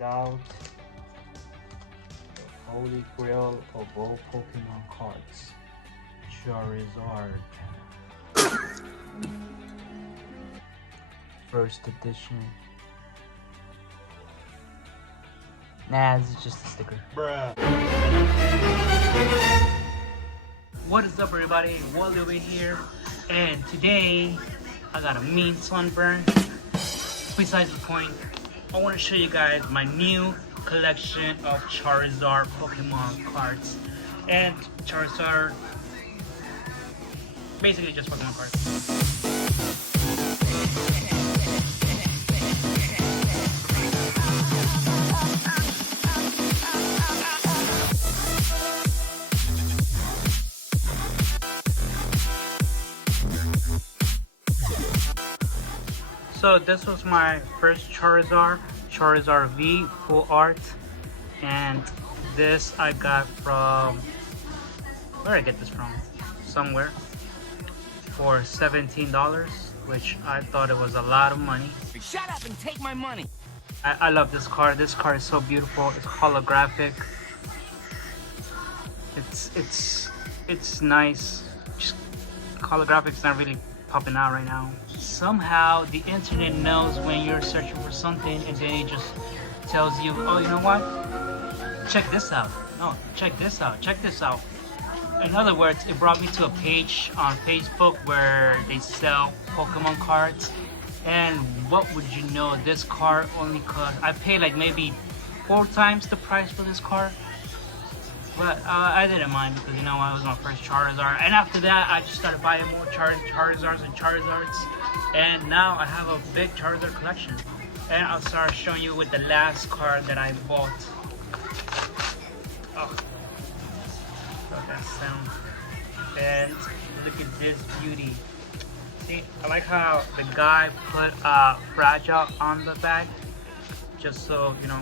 it out. The holy grail of all Pokemon cards. Charizard. First edition. Nah, this is just a sticker. Bruh. What is up, everybody? Wally over here. And today, I got a mean sunburn. Besides the point, I want to show you guys my new collection of Charizard Pokemon cards. And Charizard, basically just Pokemon cards. So this was my first Charizard V full art, and this I got from, where did I get this from? Somewhere, for $17, which I thought it was a lot of money. Shut up and take my money. I love this card. This card is so beautiful. It's holographic. It's nice. Just holographic's not really popping out right now. Somehow the internet knows when you're searching for something, and then it just tells you, oh, you know what? Check this out. No, check this out. Check this out. In other words, it brought me to a page on Facebook where they sell Pokemon cards. And what would you know, this card only cost, I paid like maybe 4 times the price for this card. But I didn't mind because, you know, I was my first Charizard. And after that, I just started buying more Charizards and Charizards. And now I have a big Charizard collection. And I'll start showing you with the last card that I bought. Oh, love that sound. And look at this beauty. See, I like how the guy put fragile on the bag. Just so, you know.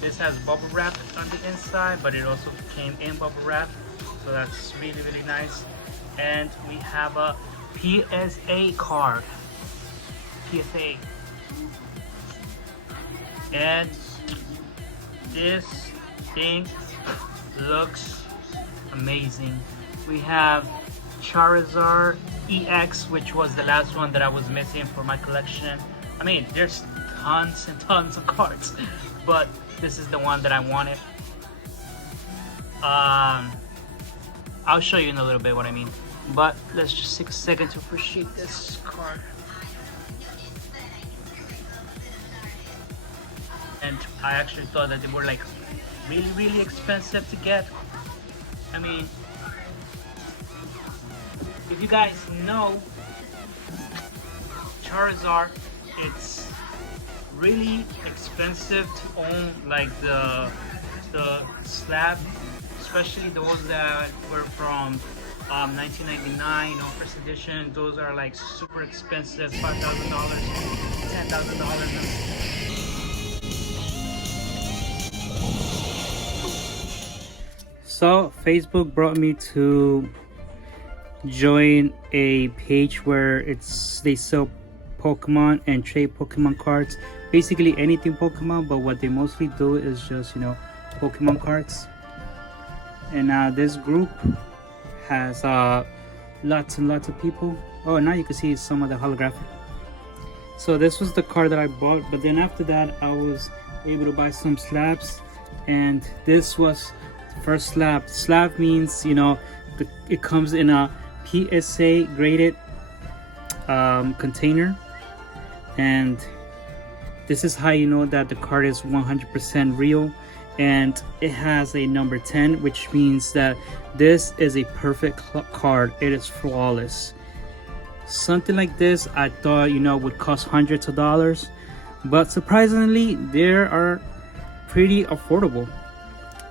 This has bubble wrap on the inside, but it also came in bubble wrap, so that's really, really nice. And we have a PSA card. PSA. And this thing looks amazing. We have Charizard Ex, which was the last one that I was missing for my collection. I mean, there's tons and tons of cards, but this is the one that I wanted. I'll show you in a little bit what I mean, but let's just take a second to appreciate this card. And I actually thought that they were like really, really expensive to get. I mean, if you guys know Charizard, it's really expensive to own, like the slab, especially those that were from 1999, you know, first edition. Those are like super expensive, $5,000, $10,000. So Facebook brought me to join a page where they sell Pokemon and trade Pokemon cards, basically anything Pokemon, but what they mostly do is just, you know, Pokemon cards. And this group has lots and lots of people. Oh, now you can see some of the holographic. So this was the card that I bought, but then after that I was able to buy some slabs, and this was the first slab. Slab means, you know, it comes in a PSA graded container, and this is how you know that the card is 100% real. And it has a number 10, which means that this is a perfect card. It is flawless. Something like this I thought, you know, would cost hundreds of dollars, but surprisingly they are pretty affordable.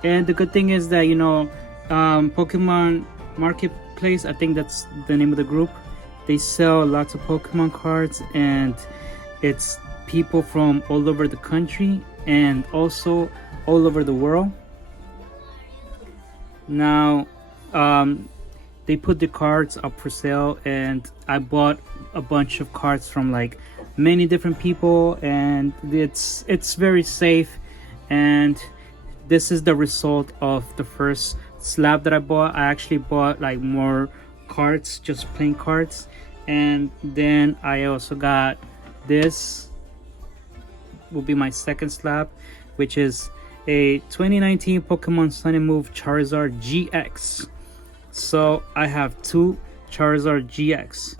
And the good thing is that, you know, Pokemon Marketplace, I think that's the name of the group, they sell lots of Pokemon cards, and it's people from all over the country and also all over the world. Now they put the cards up for sale, and I bought a bunch of cards from like many different people, and it's very safe. And this is the result of the first slab that I bought. I actually bought like more cards, just plain cards, and then I also got this will be my second slab, which is a 2019 Pokemon Sun and Moon Charizard GX. So I have two Charizard GX,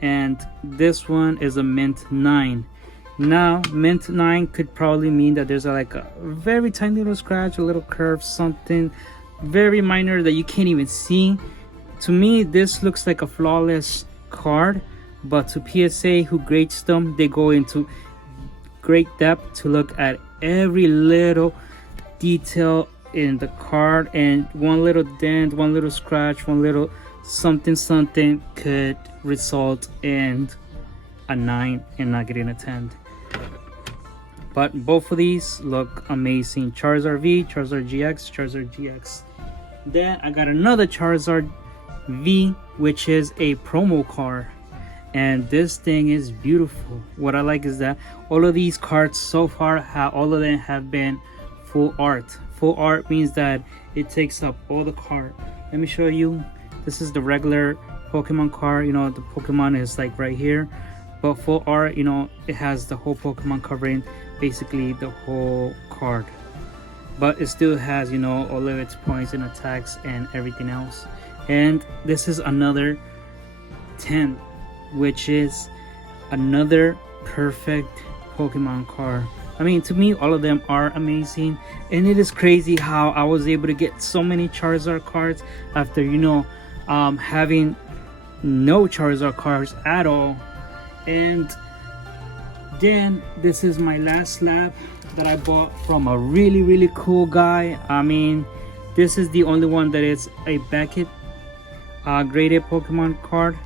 and this one is a mint 9. Now mint 9 could probably mean that there's like a very tiny little scratch, a little curve, something very minor that you can't even see. To me, this looks like a flawless card, but to PSA who grades them, they go into great depth to look at every little detail in the card, and one little dent, one little scratch, one little something could result in a 9 and not getting a 10. But both of these look amazing. Charizard V, Charizard GX, Charizard GX. Then I got another Charizard V, which is a promo card, and this thing is beautiful. What I like is that all of these cards so far, all of them have been full art. Full art means that it takes up all the card. Let me show you. This is the regular Pokemon card. You know, the Pokemon is like right here, but full art, you know, it has the whole Pokemon covering basically the whole card, but it still has, you know, all of its points and attacks and everything else. And this is another 10, which is another perfect Pokemon card. I mean, to me, all of them are amazing, and it is crazy how I was able to get so many Charizard cards after, you know, having no Charizard cards at all. And then this is my last slab that I bought from a really cool guy. I mean, this is the only one that is a Beckett graded Pokemon card,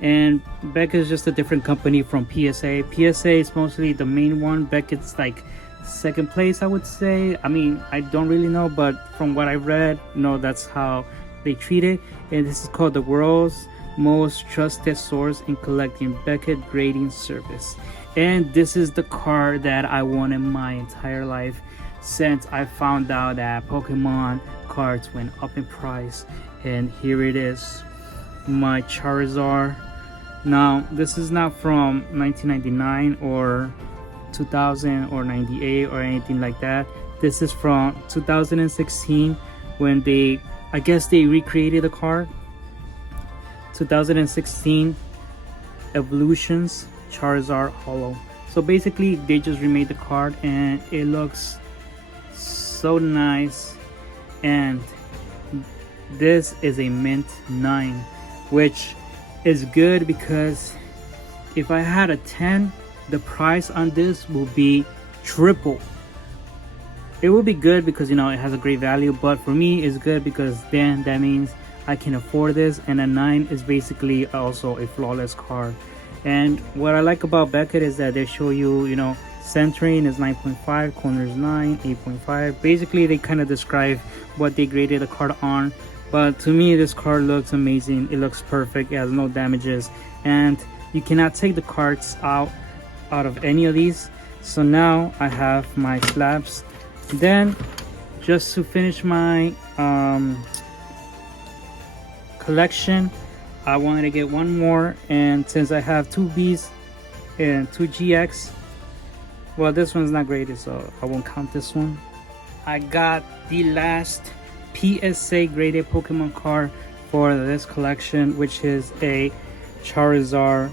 and Beckett is just a different company from PSA. PSA is mostly the main one. Beckett's like second place, I would say. I mean, I don't really know, but from what I read, no, that's how they treat it. And this is called the world's most trusted source in collecting Beckett grading service. And this is the card that I wanted my entire life since I found out that Pokemon cards went up in price. And here it is, my Charizard. Now, this is not from 1999 or 2000 or 98 or anything like that. This is from 2016 when I guess they recreated the card. 2016 Evolutions Charizard Holo. So basically they just remade the card, and it looks so nice. And this is a mint 9, which is good because if I had a 10, the price on this will be triple. It will be good because, you know, it has a great value, but for me it's good because then that means I can afford this, and a 9 is basically also a flawless card. And what I like about Beckett is that they show you, you know, centering is 9.5, corners 9, 8.5. Basically they kind of describe what they graded the card on. But to me, this card looks amazing. It looks perfect. It has no damages, and you cannot take the cards out of any of these. So now I have my slabs. Then just to finish my collection, I wanted to get one more, and since I have two Bs and two GX, well, this one's not graded, so I won't count this one. I got the last PSA graded Pokemon card for this collection, which is a Charizard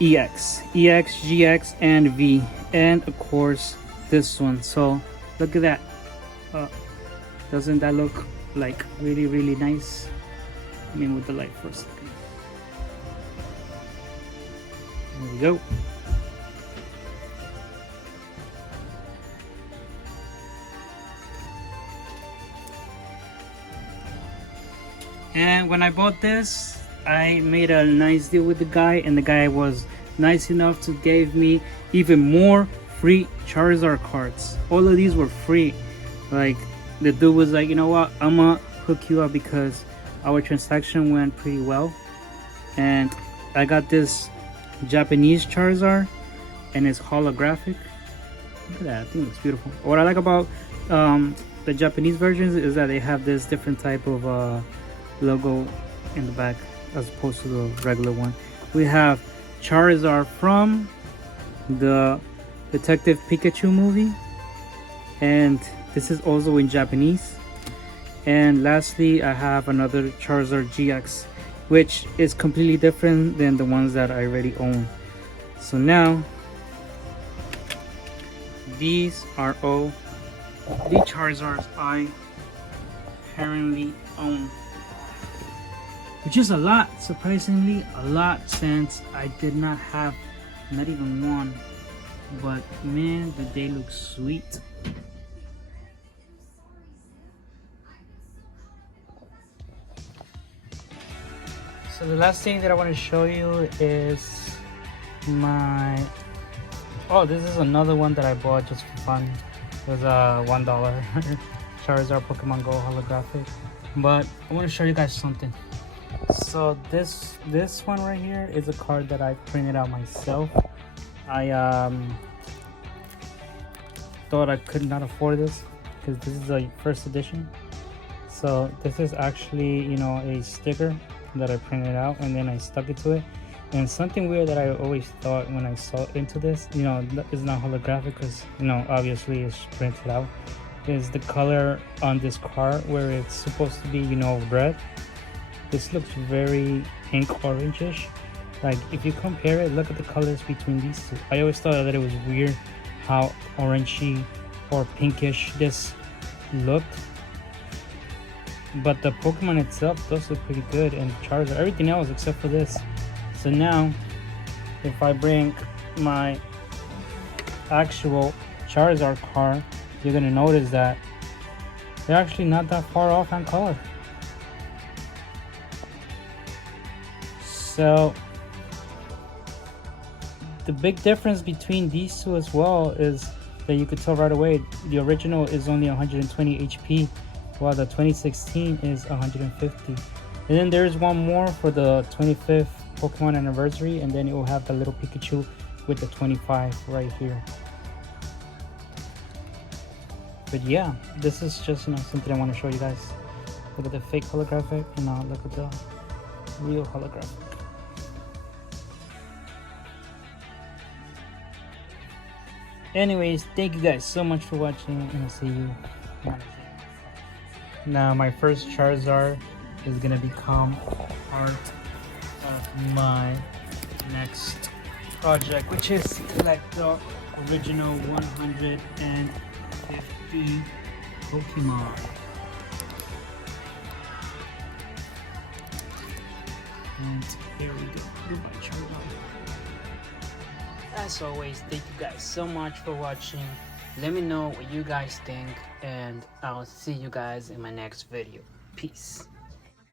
EX, GX, and V, and of course this one. So look at that. Doesn't that look like really nice? I mean, with the light for a second. There we go. And when I bought this, I made a nice deal with the guy, and the guy was nice enough to give me even more free Charizard cards. All of these were free. Like, the dude was like, you know what, I'm gonna hook you up because our transaction went pretty well. And I got this Japanese Charizard, and it's holographic. Look at that, I think it looks beautiful. What I like about the Japanese versions is that they have this different type of logo in the back as opposed to the regular one. We have Charizard from the Detective Pikachu movie, and this is also in Japanese. And lastly, I have another Charizard GX, which is completely different than the ones that I already own. So now, these are all the Charizards I currently own, which is a lot, surprisingly a lot, since I did not have not even one. But man, the day looks sweet. So the last thing that I want to show you is my, oh, this is another one that I bought just for fun. It was $1 Charizard Pokemon Go holographic. But I want to show you guys something. So this one right here is a card that I printed out myself. I thought I could not afford this because this is a first edition. So this is actually, you know, a sticker that I printed out and then I stuck it to it. And something weird that I always thought when I saw into this, you know, it's not holographic because, you know, obviously it's printed out, is the color on this card where it's supposed to be, you know, red. This looks very pink orangish. Like if you compare it, look at the colors between these two. I always thought that it was weird how orangey or pinkish this looked. But the Pokemon itself does look pretty good, and Charizard, everything else except for this. So now, if I bring my actual Charizard card, you're gonna notice that they're actually not that far off on color. So the big difference between these two as well is that you could tell right away the original is only 120 HP, while the 2016 is 150. And then there's one more for the 25th Pokemon anniversary, and then it will have the little Pikachu with the 25 right here. But yeah, this is just, you know, something I want to show you guys. Look at the fake holographic, and now look at the real holographic. Anyways, thank you guys so much for watching, and I'll see you now. My first Charizard is gonna become part of my next project, which is to collect the original 150 Pokemon. And here we go. Goodbye, Charizard. As always, thank you guys so much for watching. Let me know what you guys think, and I'll see you guys in my next video. Peace.